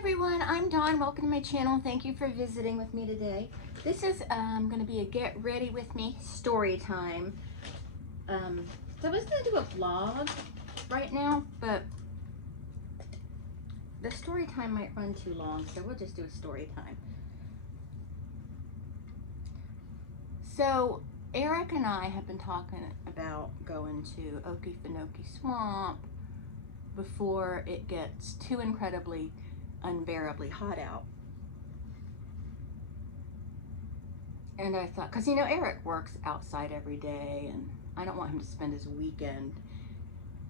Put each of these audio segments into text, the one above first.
everyone, I'm Dawn. Welcome to my channel. Thank you for visiting with me today. This is going to be a get ready with me story time. So I was going to do a vlog right now, but the story time might run too long, so we'll just do a story time. So Eric and I have been talking about going to Okefenokee Swamp before it gets too incredibly unbearably hot out. And I thought, because you know Eric works outside every day and I don't want him to spend his weekend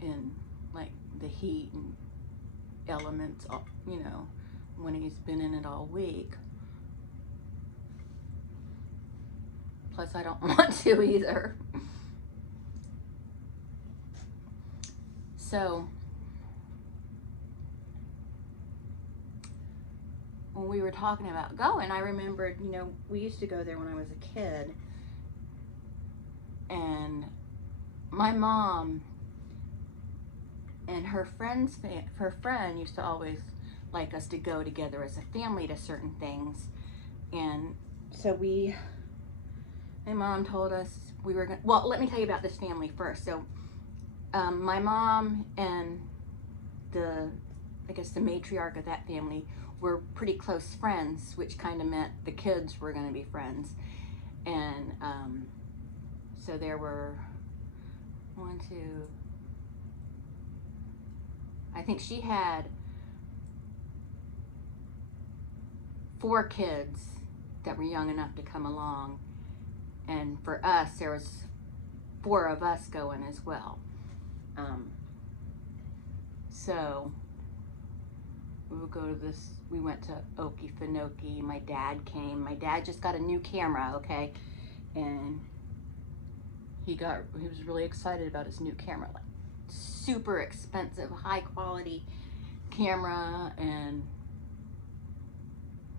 in like the heat and elements, you know, when he's been in it all week. Plus I don't want to either. So when we were talking about going, I remembered, you know, we used to go there when I was a kid, and my mom and her friend used to always like us to go together as a family to certain things. And so my mom told us we were gonna, well, let me tell you about this family first. So my mom and I guess the matriarch of that family were pretty close friends, which kind of meant the kids were going to be friends. And so there were I think she had 4 kids that were young enough to come along. And for us, there was 4 of us going as well. So we went to Okefenokee. My dad came. My dad just got a new camera, okay? And he was really excited about his new camera, like super expensive, high quality camera, and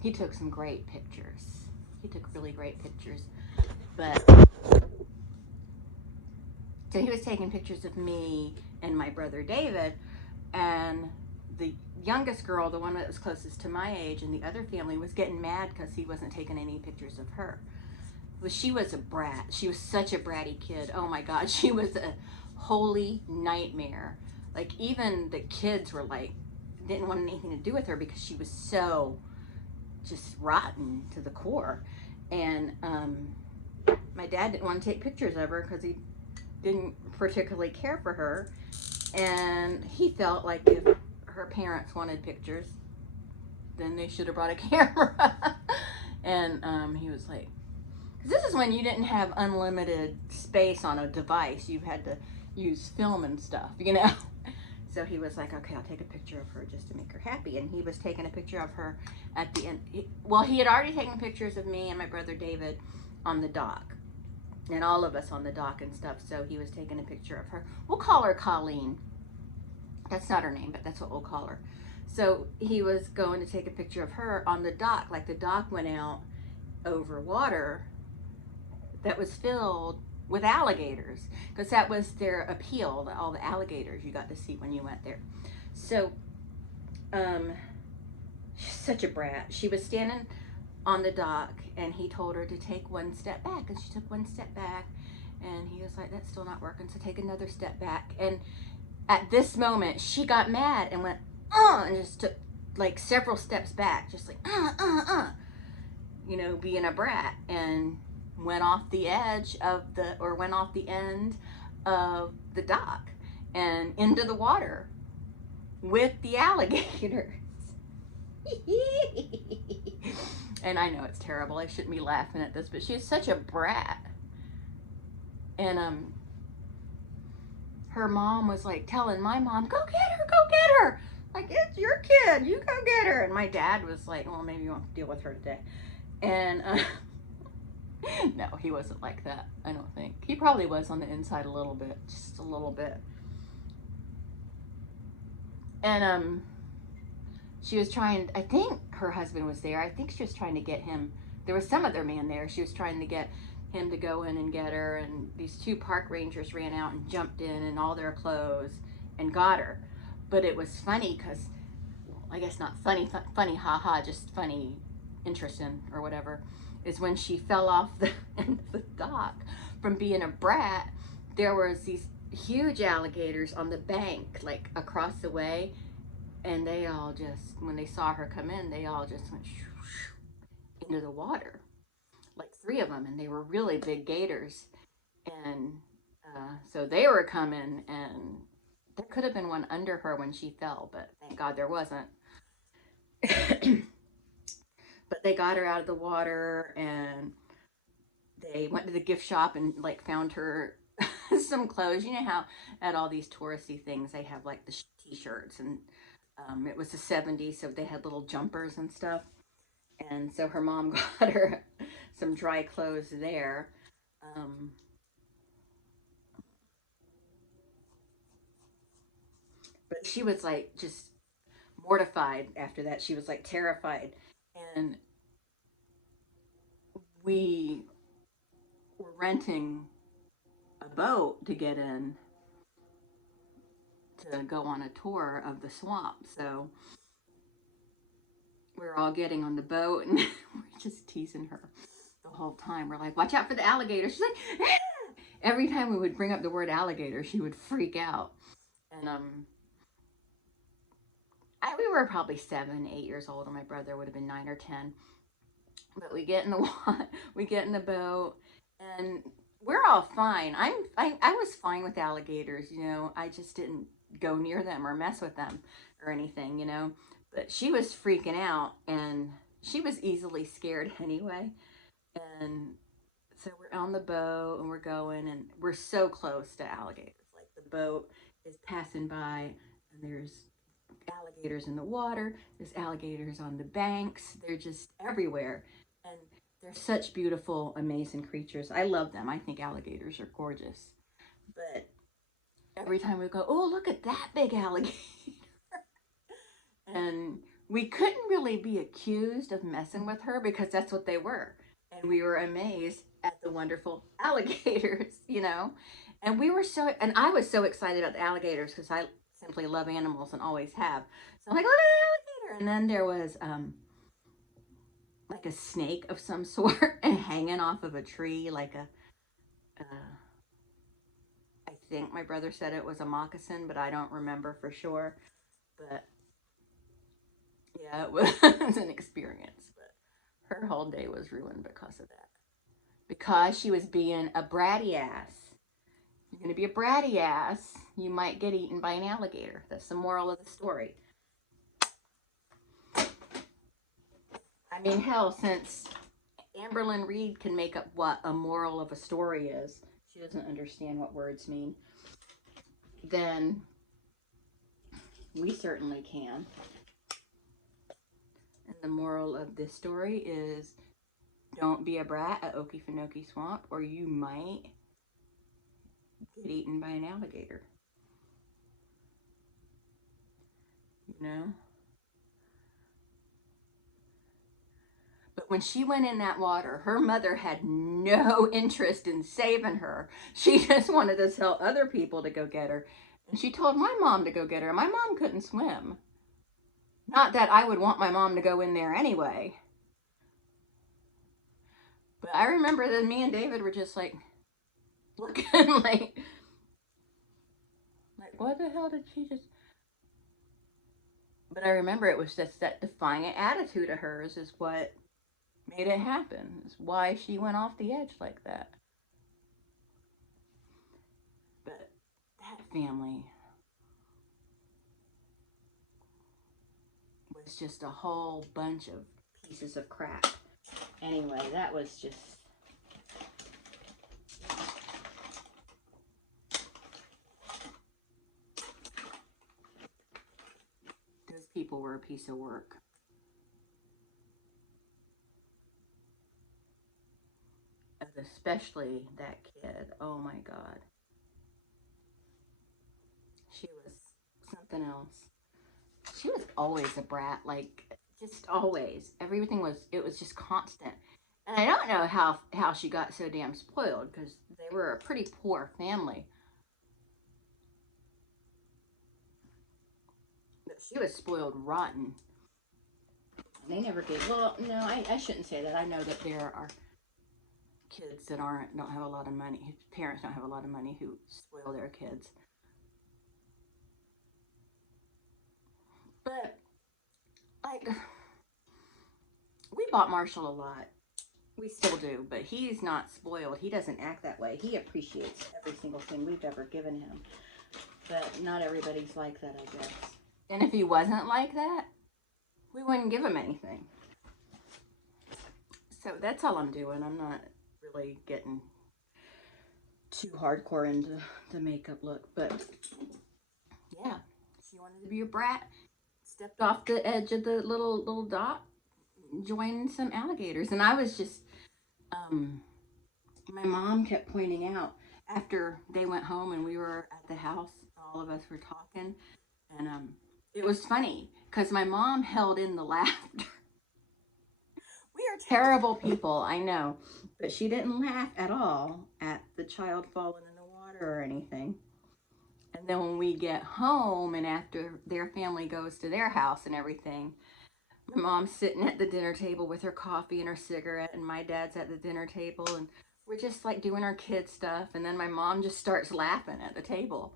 he took some great pictures. He took really great pictures. But so he was taking pictures of me and my brother David, and the youngest girl, the one that was closest to my age in the other family, was getting mad because he wasn't taking any pictures of her. Well, she was a brat. She was such a bratty kid. Oh my God, she was a holy nightmare. Like even the kids were like, didn't want anything to do with her because she was so just rotten to the core. And my dad didn't want to take pictures of her because he didn't particularly care for her. And he felt like if her parents wanted pictures, then they should have brought a camera. And he was like, because this is when you didn't have unlimited space on a device. You had to use film and stuff, you know. So he was like, okay, I'll take a picture of her just to make her happy. And he was taking a picture of her at the end. Well, he had already taken pictures of me and my brother David on the dock, and all of us on the dock and stuff. So he was taking a picture of her. We'll call her Colleen. That's not her name, but that's what we'll call her. So he was going to take a picture of her on the dock. Like the dock went out over water that was filled with alligators, because that was their appeal, all the alligators you got to see when you went there. So she's such a brat. She was standing on the dock and he told her to take 1 step back, and she took 1 step back, and he was like, that's still not working, so take another step back. And at this moment she got mad and went and just took like several steps back, just like you know, being a brat, and went off the edge of went off the end of the dock and into the water with the alligators. And I know it's terrible, I shouldn't be laughing at this, but she is such a brat. And her mom was like telling my mom, go get her, like, it's your kid, you go get her. And my dad was like, well, maybe you won't deal with her today. And no, he wasn't like that, I don't think. He probably was on the inside a little bit, just a little bit. And she was trying, I think her husband was there. I think she was trying to get him, there was some other man there. She was trying to get him to go in and get her, and these 2 park rangers ran out and jumped in all their clothes and got her. But it was funny because I guess not funny, funny, haha, just funny, interesting or whatever, is when she fell off the end of the dock from being a brat. There was these huge alligators on the bank, like across the way, and they all just, when they saw her come in, they all just went into the water, like three of them, and they were really big gators, and so they were coming, and there could have been one under her when she fell, but thank God there wasn't. But they got her out of the water, and they went to the gift shop and like found her some clothes. You know how at all these touristy things they have like the t-shirts, and it was the 70s, so they had little jumpers and stuff. And so her mom got her some dry clothes there. Um, but she was like just mortified after that. She was like terrified. And we were renting a boat to get in to go on a tour of the swamp. So we were all getting on the boat and we're just teasing her the whole time. We're like, watch out for the alligator. She's like, ah! Every time we would bring up the word alligator, she would freak out. And we were probably 7, 8 years old, and my brother would have been 9 or 10. But we get in the we get in the boat, and we're all fine. I was fine with alligators, you know. I just didn't go near them or mess with them or anything, you know. But she was freaking out, and she was easily scared anyway. And so we're on the boat and we're going, and we're so close to alligators. Like the boat is passing by, and there's alligators in the water, there's alligators on the banks, they're just everywhere. And they're such beautiful, amazing creatures. I love them. I think alligators are gorgeous. But every time we go, oh, look at that big alligator. And we couldn't really be accused of messing with her because that's what they were. And we were amazed at the wonderful alligators, you know. And we were so, and I was so excited about the alligators because I simply love animals and always have. So I'm like, look at the alligator. And then there was like a snake of some sort and hanging off of a tree, like I think my brother said it was a moccasin, but I don't remember for sure. But yeah, it was an experience. But her whole day was ruined because of that. Because she was being a bratty ass. You're going to be a bratty ass, you might get eaten by an alligator. That's the moral of the story. I mean, hell, since Amberlyn Reed can make up what a moral of a story is, she doesn't understand what words mean, then we certainly can. And the moral of this story is don't be a brat at Okefenokee Swamp, or you might get eaten by an alligator. You know? But when she went in that water, her mother had no interest in saving her. She just wanted to tell other people to go get her. And she told my mom to go get her. My mom couldn't swim. Not that I would want my mom to go in there anyway. But I remember that me and David were just like looking like what the hell did she just... But I remember it was just that defiant attitude of hers is what made it happen. Is why she went off the edge like that. But that family was just a whole bunch of pieces of crap. Anyway, that was just... Those people were a piece of work. Especially that kid. Oh my God. She was something else. She was always a brat, like just always. Everything was, it was just constant. And I don't know how she got so damn spoiled because they were a pretty poor family. she was spoiled rotten. They never gave, well, no, I shouldn't say that. I know that there are kids that don't have a lot of money, whose parents don't have a lot of money, who spoil their kids. But, like, we bought Marshall a lot. We still do, but he's not spoiled. He doesn't act that way. He appreciates every single thing we've ever given him. But not everybody's like that, I guess. And if he wasn't like that, we wouldn't give him anything. So that's all I'm doing. I'm not really getting too hardcore into the makeup look. But yeah, she wanted to be a brat. Stepped off the edge of the little dock, joined some alligators. And I was just, my mom kept pointing out after they went home and we were at the house, all of us were talking. And it was funny because my mom held in the laughter. We are terrible people, I know, but she didn't laugh at all at the child falling in the water or anything. And then when we get home and after their family goes to their house and everything, my mom's sitting at the dinner table with her coffee and her cigarette, and my dad's at the dinner table, and we're just like doing our kid stuff. And then my mom just starts laughing at the table.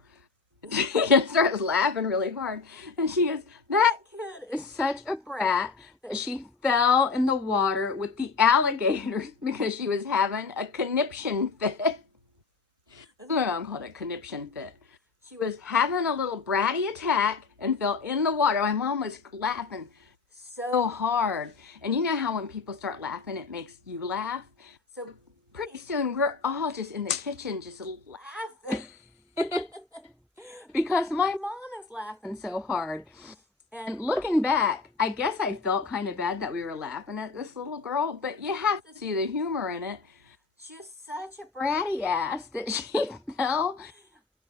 She just starts laughing really hard. And she goes, that kid is such a brat that she fell in the water with the alligators because she was having a conniption fit. That's what my mom called it, conniption fit. She was having a little bratty attack and fell in the water. My mom was laughing so hard. And you know how when people start laughing, it makes you laugh? So pretty soon we're all just in the kitchen just laughing. Because my mom is laughing so hard. And looking back, I guess I felt kind of bad that we were laughing at this little girl, but you have to see the humor in it. She was such a bratty ass that she fell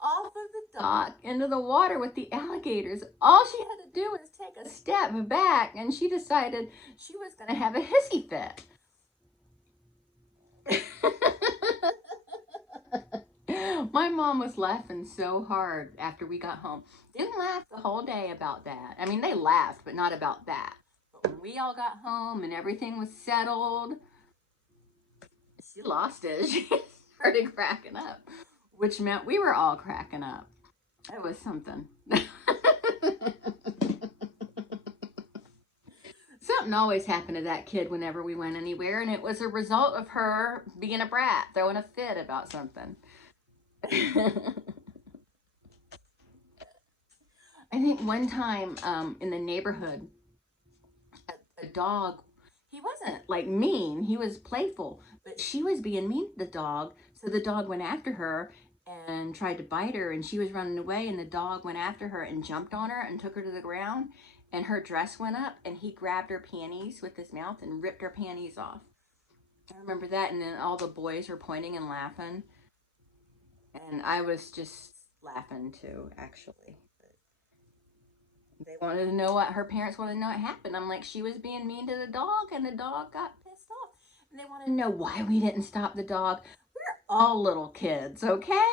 off of the dock into the water with the alligators. All she had to do was take a step back, and she decided she was going to have a hissy fit. My mom was laughing so hard after we got home. Didn't laugh the whole day about that. I mean, they laughed, but not about that. But when we all got home and everything was settled, she lost it. She started cracking up, which meant we were all cracking up. It was something. Something always happened to that kid whenever we went anywhere, and it was a result of her being a brat, throwing a fit about something. I think one time in the neighborhood, a dog, he wasn't like mean, he was playful, but she was being mean to the dog. So the dog went after her and tried to bite her, and she was running away, and the dog went after her and jumped on her and took her to the ground, and her dress went up, and he grabbed her panties with his mouth and ripped her panties off. I remember that, and then all the boys were pointing and laughing. And I was just laughing too, actually. They wanted to know what, her parents wanted to know what happened. I'm like, she was being mean to the dog and the dog got pissed off. And they wanted to know why we didn't stop the dog. We're all little kids, okay?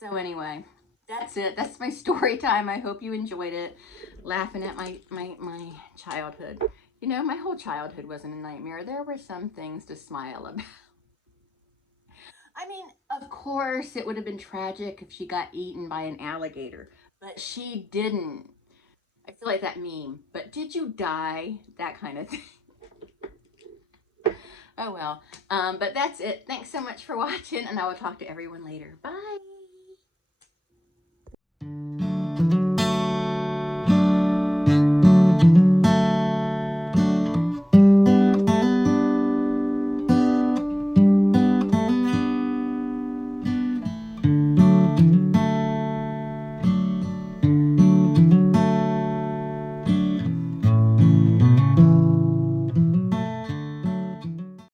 So anyway, that's it. That's my story time. I hope you enjoyed it. Laughing at my childhood. You know, my whole childhood wasn't a nightmare. There were some things to smile about. I mean, of course, it would have been tragic if she got eaten by an alligator, but she didn't. I feel like that meme, but did you die? That kind of thing. Oh well, but that's it. Thanks so much for watching, and I will talk to everyone later. Bye.